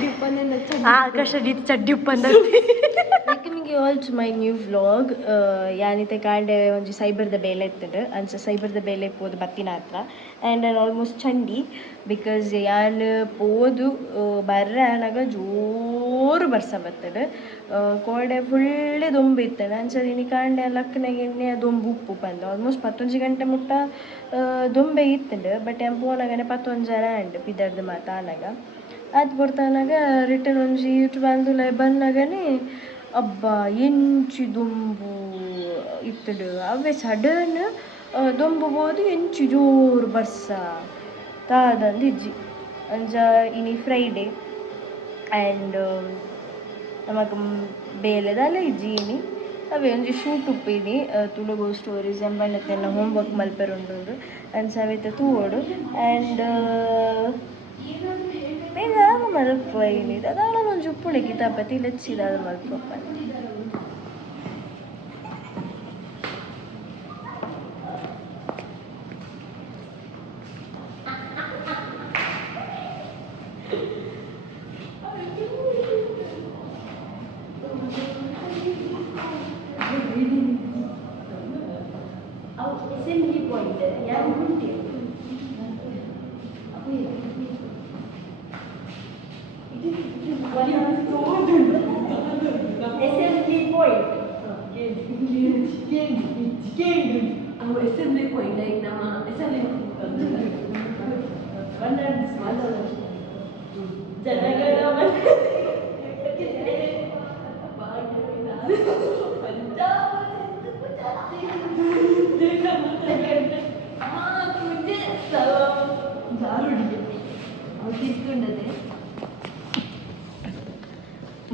ಚಡ್ಡಿ ಉಪ್ಪನ್ನ ಆಕಾಶ ಚಡ್ಡಿ ಉಪ್ಪಂದ welcoming you all to my new vlog. ಯಾನಿತೆ ಕಾಂಡೆ ಒಂಜಿ ಸೈಬರ್ದ ಬೇಲೆ ಇತ್ತದು ಅಂಚ ಸೈಬರ್ದ ಬೇಲೆ ಪೋದು ಬತ್ತಿನ ಹತ್ರ ಆ್ಯಂಡ್ ನಾನು ಆಲ್ಮೋಸ್ಟ್ ಚಂಡಿ ಬಿಕಾಸ್ ಯಾನ್ ಪೋದು ಬರ್ರೆ ಆನಾಗ ಜೋರು ಬರ್ಸ ಬರ್ತದೆ. ಕೋಡೆ ಫುಳ್ಳೆ ದೊಂಬು ಇರ್ತದೆ ಅಂಚದಿನಿ ಕಾಂಡೆ ಲಕ್ಕನಾಗ ಎಣ್ಣೆ ದೊಂಬು ಉಪ್ಪು ಬಂದು ಆಲ್ಮೋಸ್ಟ್ 11 ಗಂಟೆ ಮುಟ್ಟ ದೊಂಬೆ ಇತ್ತಂಡು. ಬಟ್ ಎಂ ಪೋನಾಗನೆ 11 ಜನ ಅಂಡು ಪಿದರ್ದು ಮಾತಾನಾಗ ಅದು ಕೊಡ್ತಾನಾಗ ರಿಟರ್ನ್ ಒಂಜಿ ಇಟ್ಟು ಬಂದು ಬಂದಾಗನೇ ಅಬ್ಬ ಎಂಚಿ ದೊಂಬು ಇತ್ತಡು ಅವೇ ಸಡನ್ ದೊಂಬು ಬೋದು ಎಂಚಿ ಜೋರು ಬರ್ಸ ತಾದಂದು ಇಜ್ಜಿ ಅಂಚ ಇನಿ ಫ್ರೈಡೇ ಆ್ಯಂಡ್ ನಮಕ್ ಬೇಲೆದಲ್ಲ ಇಜ್ಜಿ ಇನಿ ಅವೇ ಒಂಜಿ ಶೂಟ್ ಉಪ್ಪಿನಿ ತುಳುಗು ಸ್ಟೋರೀಸ್ ಎಂಬಣ್ಣತ್ತೆಲ್ಲ ಹೋಮ್ವರ್ಕ್ ಮಲ್ಪೆರುಂಡು ಅಂಚ ಅವೆತ್ತ ತೂವೋಡು ಆ್ಯಂಡ್ ಬೇಗ ಮಲ್ಪ ಏನಿದೆ ಅದಾಳ ಒಂದು ಉಪ್ಪುಳಿ ಕಿತಾಪತಿ ಲಚ್ಚಿದ ಅದು ಮಲ್ಪಪ್ಪ ಅಸೆಂಬ್ಲಿ ಪಾಯಿಂಟ್ ಯಾರು ಉಂಟು assembly point. Assembly point like nama assembly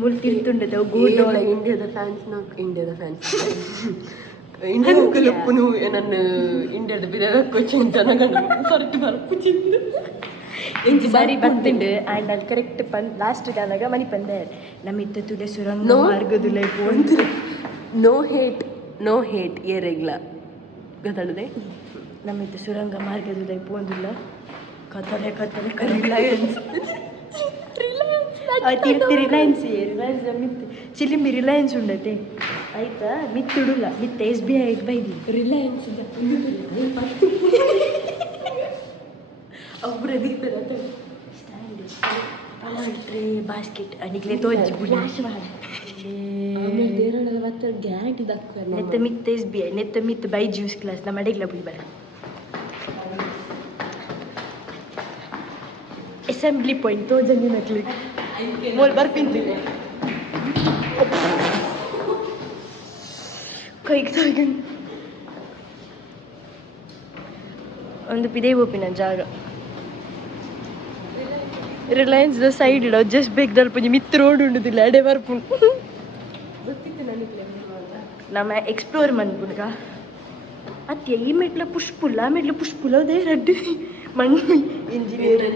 ಮುಲ್ತಿರ್ತುಂಡದ ಗೂಡೋಳ ಇಂಡಿಯಾದ ಫ್ಯಾನ್ಸ್ ಇಂಡಿಯಾದ ಫ್ಯಾನ್ಸ್ ಇಂಡಿಯಾ ಕಲಪ್ಪನು ನನ್ನ ಇಂಡಿಯಾದ ಬಿರಿಯಾನಿ ಕೊಚ್ಚಿನ ಜನಗಂಡು ಸರ್ಟ್ ಬರ್ಪುಚಿಂದು ಇಂಚಿ ಬಾರಿ ಬಂದುಂಡು ಆ್ಯಂಡ್ ಅಲ್ಲಿ ಕರೆಕ್ಟ್ ಲಾಸ್ಟ್ ದಾನಾಗ ಮನಿ ಪಂದೆ ನಮ್ಮಿತ್ತ ತುಡೆ ಸುರಂಗ ಮಾರ್ಗದುಲೆ ಪೋಂದು ನೋ ಹೇಟ್ ಏರೆಗ್ಲ ಗೊತ್ತಾಡದೆ ನಮ್ಮಿತ್ತ ಸುರಂಗ ಮಾರ್ಗದುಲೆ ಪೋಂದುಲ್ಲ ಕತ್ತಲೆ ರಿಲಯನ್ಸ್ ರಿಲಯನ್ಸ್ ಮಿತ್ ಚಿಲಿಂಬಿ ರಿಲಯನ್ಸ್ ಉಂಡತೆ ಆಯ್ತಾ ಮಿತ್ತುಡುಲ್ಲ ಮಿತ್ತ SBI ಬೈದಿ ರಿಲಯನ್ಸ್ ಒಬ್ಬರದಿ ಟ್ರೇ ಬಾಸ್ಕೆಟ್ ಅನಿಗ್ಲೆ ತೋಜಿ ಬುಡಿ ಗ್ಯಾರಂಟಿ ನೆತ್ತ ಮಿತ್ SBI ನೆತ್ತ ಮಿತ್ ಬೈ ಜ್ಯೂಸ್ ಕ್ಲಾಸ್ ನಮ್ಮ ಅಡಿಗ್ಲ ಬುಡಿ ಬರ ಅಸೆಂಬ್ಲಿ ಪಾಯಿಂಟ್ ತೋಜಂಗಿ ನಕ್ಲಿ ಮೋಲ್ ಬರ್ಪಿಂತಿದೆ ಕೈಗೆ ತಾಗಿ ಒಂದು ಪಿದೇ ಓಪಿನ ಜಾಗ ರಿಲಯನ್ಸ್ ಸೈಡ್ ಇಡೋ ಜಸ್ಟ್ ಬೇಕದಲ್ಲಿ ಪುಂಜಿ ಮಿತ್ ರೋಡ್ ಉಂಡುದಿಲ್ಲ ಅಡೆ ಬರ್ಪುಂಡು ಗೊತ್ತಿತ್ತು ನನಗೆ ನಮ್ಮ ಎಕ್ಸ್ಪ್ಲೋರ್ ಮನ್ಪುಡ್ಗ ಅತ್ಯ ಈ ಮೆಟ್ಲ ಪುಷ್ಪುಲ್ಲ ಆ ಮೆಟ್ಲ ಪುಷ್ಪುಲ್ಲ ಅದೇ ರೆಡ್ ಮಣ್ಣು ಇಂಜಿನಿಯರ್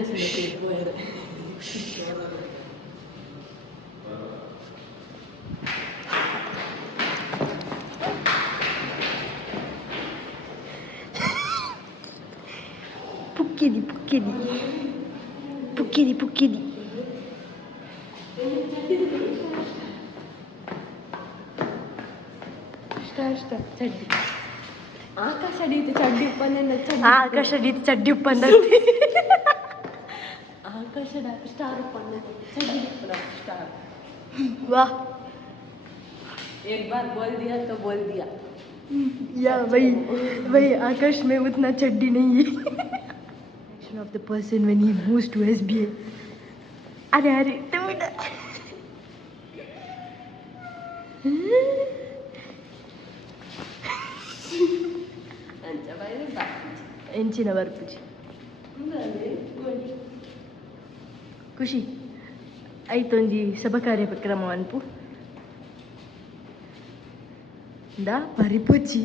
ಪುಕ್ಕಿದಿ ಅಷ್ಟ ಚಡ್ಡಿ ಆಕಾಶ ಅಡಿಯಿತು ಚಡ್ಡಿ ಉಪ್ಪನ್ನ ಆಕಾಶ ಅಡಿಯಿತು ಚಡ್ಡಿ ಉಪ್ಪಂದ ಆಕಾಶದ ಸ್ಟಾರ್ ಉಪ್ಪನ್ನ ಚಡ್ಡಿ ಉಪ್ಪನ ಸ್ಟಾರ್ वाह एक बार बोल दिया तो बोल दिया या भाई आकाश में उतना चड्डी नहीं है action of the person when he moves to SBI अरे टमाटा ಎಂಚಿನ ಬರ್ಪುಜಿ ಖುಷಿ ಐತೊಂಜಿ ಸಭಾ ಕಾರ್ಯಕ್ರಮ ಅನ್ಪು ದಾ ಪರಿಪುಜಿ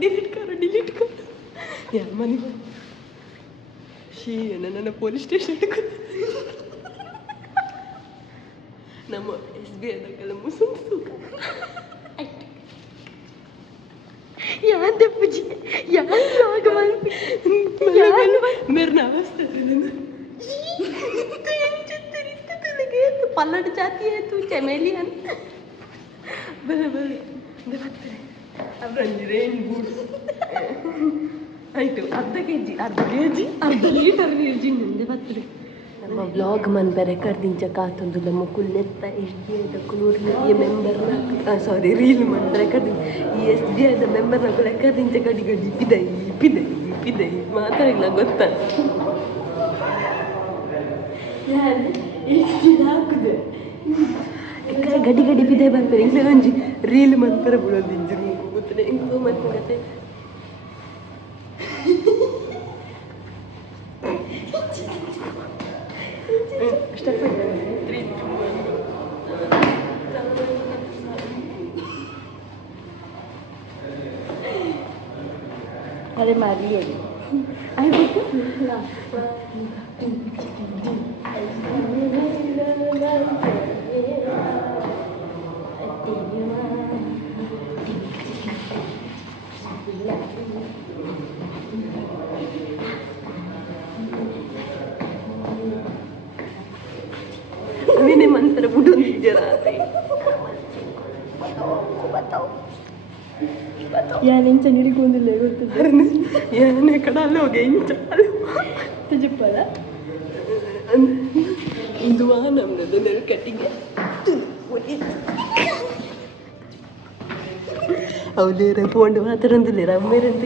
डिलीट करो यार मनी शी ನನ್ನ ಪೊಲೀಸ್ ಸ್ಟೇಷನ್ ನಮ್ಮ SBI ದಾಗೆಲ್ಲ ಮುಸುಂಸು ಯಾರ್ದೆ ಪೂಜೆ ಯಾರು ವ್ಲಾಗ್ ಮಲ್ಪಿ मेरे नावस पलट जाती है तू चमेलियन बले बले अब रेन बूट्स ಆಯಿತು ಅರ್ಧ ಕೆ ಜಿ ಅರ್ಧ ಲೀಟರ್ ನೀರು ಮುಂದೆ ಬರ್ತದೆ ನಮ್ಮ ಬ್ಲಾಗ್ ಮನ್ಪೆ ರೆಕಾರ್ಡಿಂಚ ಕಾತೊಂದು ನಮ್ಮ ಕುಲ್ಲೆತ್ತ ಎಸ್ ಬಿ ಐದ ಕುಲೂರಿನ ಮೆಂಬರ್ನ ಸಾರಿ ರೀಲ್ ಮನ್ ರೆಕಾರ್ಡಿಂಗ್ ಈ ಎಸ್ ಬಿ ಐದ ಮೆಂಬರ್ನ ರೆಕಾರ್ಡಿಂಚ ಗಡಿ ಗಡಿ ಪಿದೈ ಮಾತಾಡಿಲ್ಲ ಗೊತ್ತ ಹಾಕುದೆ ಗಡಿ ಗಡಿ ಪಿದೆ ಬರ್ತಾರೆ ಇಂಗ್ಲೇ ಒಂಜಿ ರೀಲ್ ಮನ್ಪರೆ ಬಿಡೋದು ಇಂಜಿರು ಗೊತ್ತಿಲ್ಲ ಇಂಕೋ ಮತ್ತೆ ಕತೆ ಅದೇ ಮರಿಯಲಿ ಅವನೇ ಮಂತ್ರ ಬಿಡೋದಿದ್ದೀರ ಯಾನಿಂಚ ನಿಡಿಕೊಂಡಿಲ್ಲ ಗೊತ್ತಿದ್ದ ಯಾನೆ ಕಡಲ್ಲಿ ಹೋಗಿ ಇಂಚಾಲು చెప్పాల ಇಂದುವಾ ನಮ್ಮದು ನೆರು ಕಟ್ಟಿಗೆ ಅವಲೇರ ಪೋಂಡು ಮಾತಾಡೊಂದಿಲ್ಲ ಅಮ್ಮೇರಂತ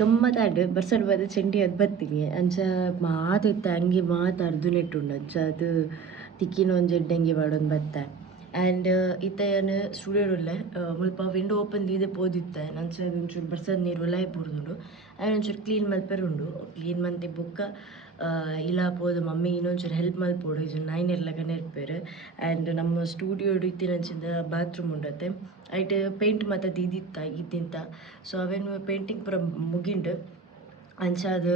ಗಮ್ಮತ್ತಾಡು ಬರ್ಸಡ್ ಬದ ಚೆಂಡಿ ಅದು ಬರ್ತೀನಿ ಅಂಚ ಮಾತಿತ್ತ ಹಂಗೆ ಮಾತಾಡ್ದು ನೆಟ್ಟುಂಡು ಅಂಚ ಅದು ತಿಕ್ಕಿನ ಒಂದು ಜಡ್ಡಂಗೆ ಮಾಡೋದು ಬತ್ತ ಆ್ಯಂಡ್ ಇತ್ತ ಸ್ಟುಡಿಯೋಡುಲ್ಲ ಮುಲ್ಪ ವಿಂಡೋ ಓಪನ್ ಇದೆ ಪೋದಿತ್ತೆ ನಂಚ ಒಂಚೂರು ಬರ್ಸದ ನೀರು ಲೈ ಪೂರ್ದುಂಡು ಆ್ಯಂಡ್ ಒಂಚೂರು ಕ್ಲೀನ್ ಮಲ್ಪೆರುಂಡು ಕ್ಲೀನ್ ಮಂತಿ ಬುಕ್ಕ ಇಲ್ಲ ಪೋದು ಮಮ್ಮಿ ಇನ್ನೊಂಚೂರು ಹೆಲ್ಪ್ ಮಲ್ಪೋಡು ಇದು ನೈನೆರ್ಲಗನೆ ಇರ್ಪೇರು ಆ್ಯಂಡ್ ನಮ್ಮ ಸ್ಟುಡಿಯೋಡು ಇತ್ತಿನಂಚಿಂದ ಬಾತ್ರೂಮ್ ಉಂಡತ್ತೆ ಐಟ್ ಪೇಂಟ್ ಮತ್ತು ಇದ್ದಿಂತ ಸೊ ಅವೇನು ಪೇಂಟಿಂಗ್ ಪೂರ ಮುಗಿಂಡು ಅಂಚಾದ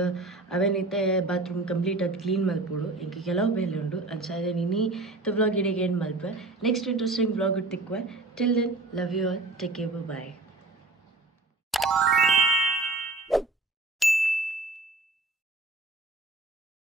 ಅವೇನಿತ್ತೆ ಬಾತ್ರೂಮ್ ಕಂಪ್ಲೀಟ್ ಅದು ಕ್ಲೀನ್ ಮಲ್ಪೋಡು ಇಂಕ ಕೆಲವು ಬೇಲೆ ಉಂಡು ಅಂಚಾದ ನೀ ವ್ಲಾಗ್ ಇಡೆಗೆ ಏನು ಮಲ್ಪೆ ನೆಕ್ಸ್ಟ್ ಇಂಟ್ರೆಸ್ಟಿಂಗ್ ವ್ಲಾಗ್ ತಿಕ್ವೆ till then love you all take care bye